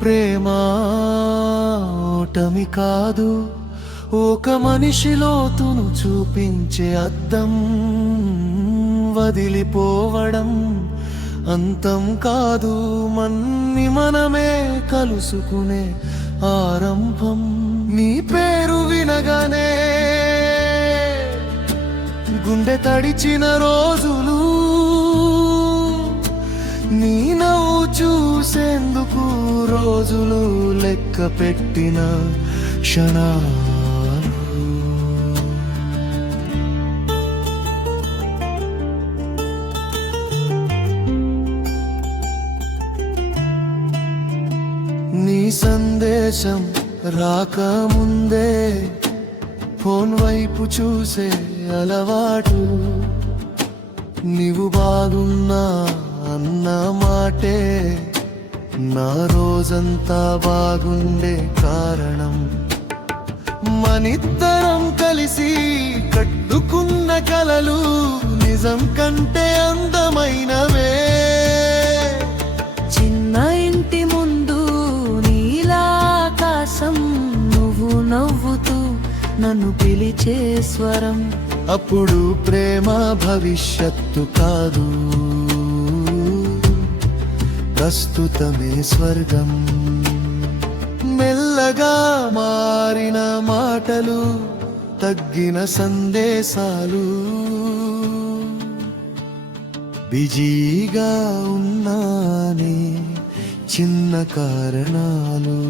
ప్రేమ ఓటమి కాదు, ఒక మనిషి లోతును చూపించే అద్దం. వదిలిపోవడం అంతం కాదు, మన్ని మనమే కలుసుకునే ఆరంభం. నీ పేరు వినగానే గుండె తడిచిన రోజులు, నీ నవ్వు చూసేందుకు రోజులు లెక్క పెట్టిన క్షణాలు. నీ సందేశం రాకముందే ఫోన్ వైపు చూసే అలవాటు, నీవు బాగున్నా అన్న మాటే నా రోజంతా బాగుండే కారణం. మనిద్దరం కలిసి కట్టుకున్న కలలు నిజం కంటే అందమైనవే. చిన్న ఇంటి ముందు నీలాకాశం, నువ్వు నవ్వుతూ నన్ను పిలిచే స్వరం. అప్పుడు ప్రేమ భవిష్యత్తు కాదు, ప్రస్తుతమే స్వర్గం. మెల్లగా మారిన మాటలు, తగ్గిన సందేశాలు, బిజీగా ఉన్నానే చిన్న కారణాలు.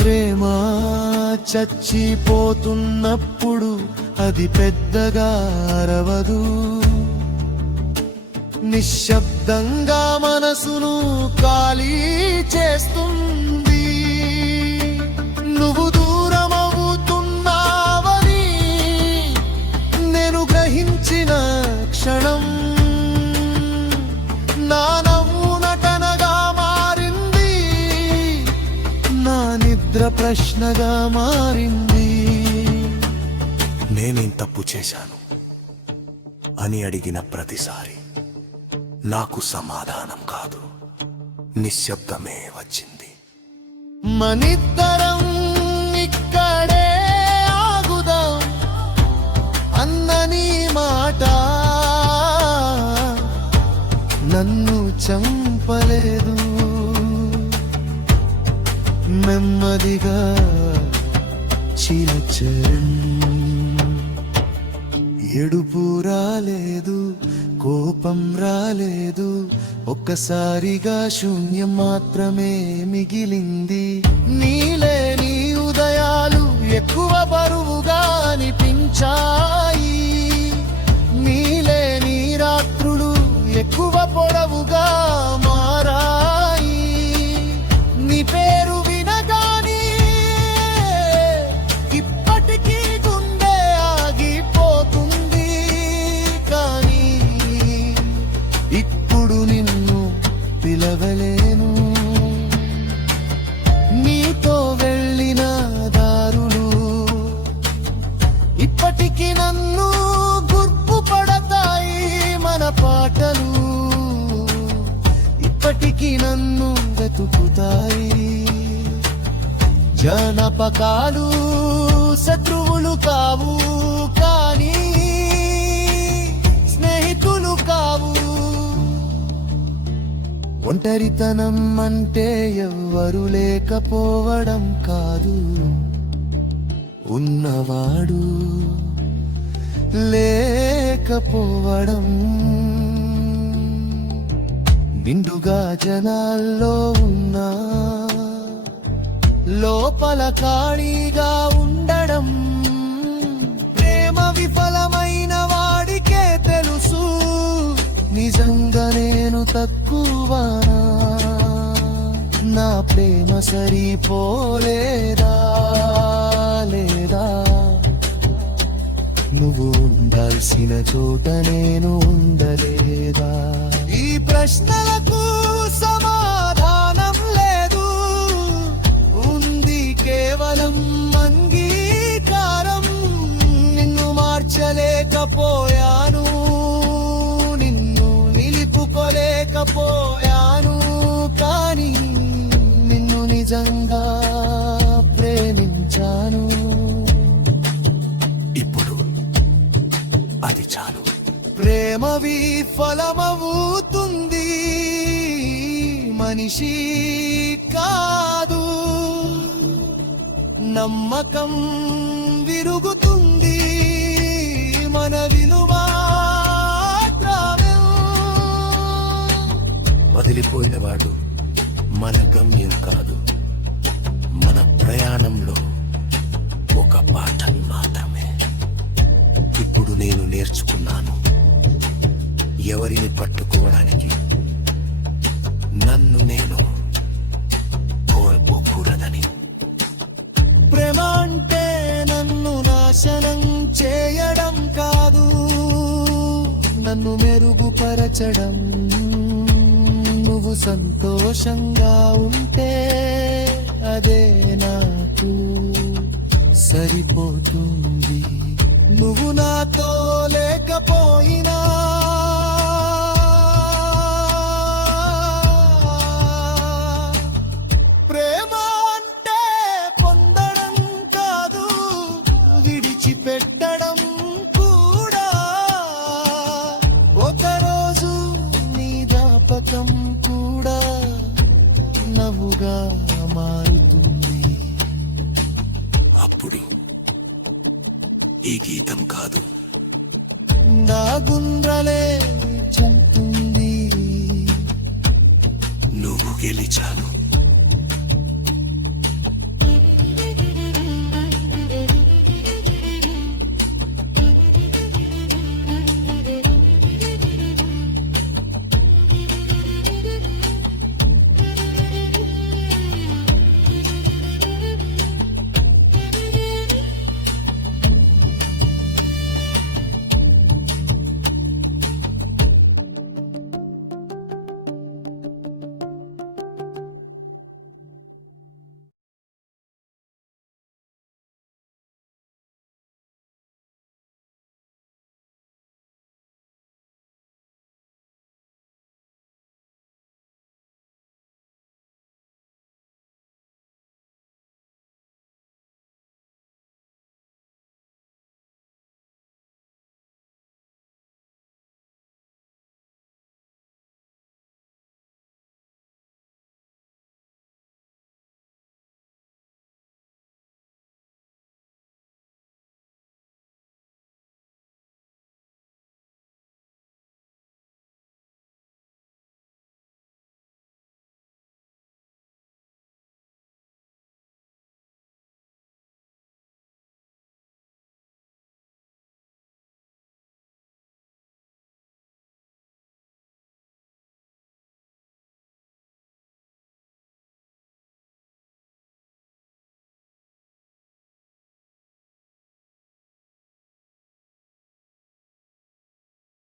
ప్రేమ చచ్చిపోతున్నప్పుడు అది పెద్దగా అరవదు, నిశ్శబ్దంగా మనసును ఖాళీ చేస్తుంది. నువ్వు దూరమవుతున్నావని నేను గ్రహించిన క్షణం, నా నవ్వు నటనగా మారింది, నా నిద్ర ప్రశ్నగా మారింది. నేనేం తప్పు చేశాను అని అడిగిన ప్రతిసారి నాకు సమాధానం కాదు, నిశ్శబ్దమే వచ్చింది. మనిద్దరం ఇక్కడే ఆగుదాం అన్న నీ మాట నన్ను చంపలేదు. నెమ్మదిగా చిరచరం, ఎడుపు రాలేదు, కోపం రాలేదు, ఒక్కసారిగా శూన్యం మాత్రమే మిగిలింది. నీలే నీ ఉదయాలు ఎక్కువ బరువుగా అనిపించాయి, నీలే నీ రాత్రులు ఎక్కువ పొడవుగా మారాయి. నీ పేరు వినగానే ఇప్పటికీ గుండె ఆగిపోతుంది, కానీ ఇప్పుడు నిన్ను పిలవలేను. నీతో వెళ్ళిన దారులు ఇప్పటికీ నన్ను గుర్తుపడతాయి, మన పాటలు ఇప్పటికీ నన్ను వెతుకుతాయి. జనపకాలు శత్రువులు కావు, కానీ స్నేహితులు కావు. ఒంటరితనం అంటే ఎవ్వరు లేకపోవడం కాదు, ఉన్నవాడు లేకపోవడం. నిండుగా జనాల్లో ఉన్నా లోపల ఖాళీగా ఉండడం. ప్రేమ విఫలమైన వాడికే తెలుసు, నిజంగా నేను తక్కువనా, నా ప్రేమ సరిపోలేదా, లేదా నువ్వు ఉండాల్సిన చోట నేను ఉండలేదా. ఈ ప్రశ్నలకు సమాధానం లేదు, ఉంది కేవలం అంగీకారం. నిన్ను మార్చలేకపోయాను, నిన్ను నిలుపుకోలేకపోయాను, కానీ నిన్ను నిజంగా ప్రేమించాను. ఇప్పుడు అది చాలు. ప్రేమ విఫలమవుతుంది, మనిషి కాదు. నమ్మకం విరుగుతుంది, మన విలువ మాత్రమే. వదిలిపోయిన వాడు మన గమ్యం కాదు, మన ప్రయాణంలో ఒక పాఠం మాత్రమే. ఇప్పుడు నేను నేర్చుకున్నాను, ఎవరిని పట్టుకోవడానికి నన్ను నేను కోల్పోకూడదని. ప్రేమ అంటే నన్ను నాశనం చేయడం కాదు, నన్ను మెరుగుపరచడం. నువ్వు సంతోషంగా ఉంటే అదే నాకు సరిపోతుంది. నువ్వు నాతో లేకపోయినా ప్రేమ అంటే పొందడం కాదు, విడిచిపెట్టడం కూడా. ఒకరోజు నీ జ్ఞాపకం కూడా నవ్వుగా మారుతుంది. అప్పుడు ఈ గీతం కాదు, దాగుండ్రలే చంపుతుంది. నువ్వు గెలిచాను.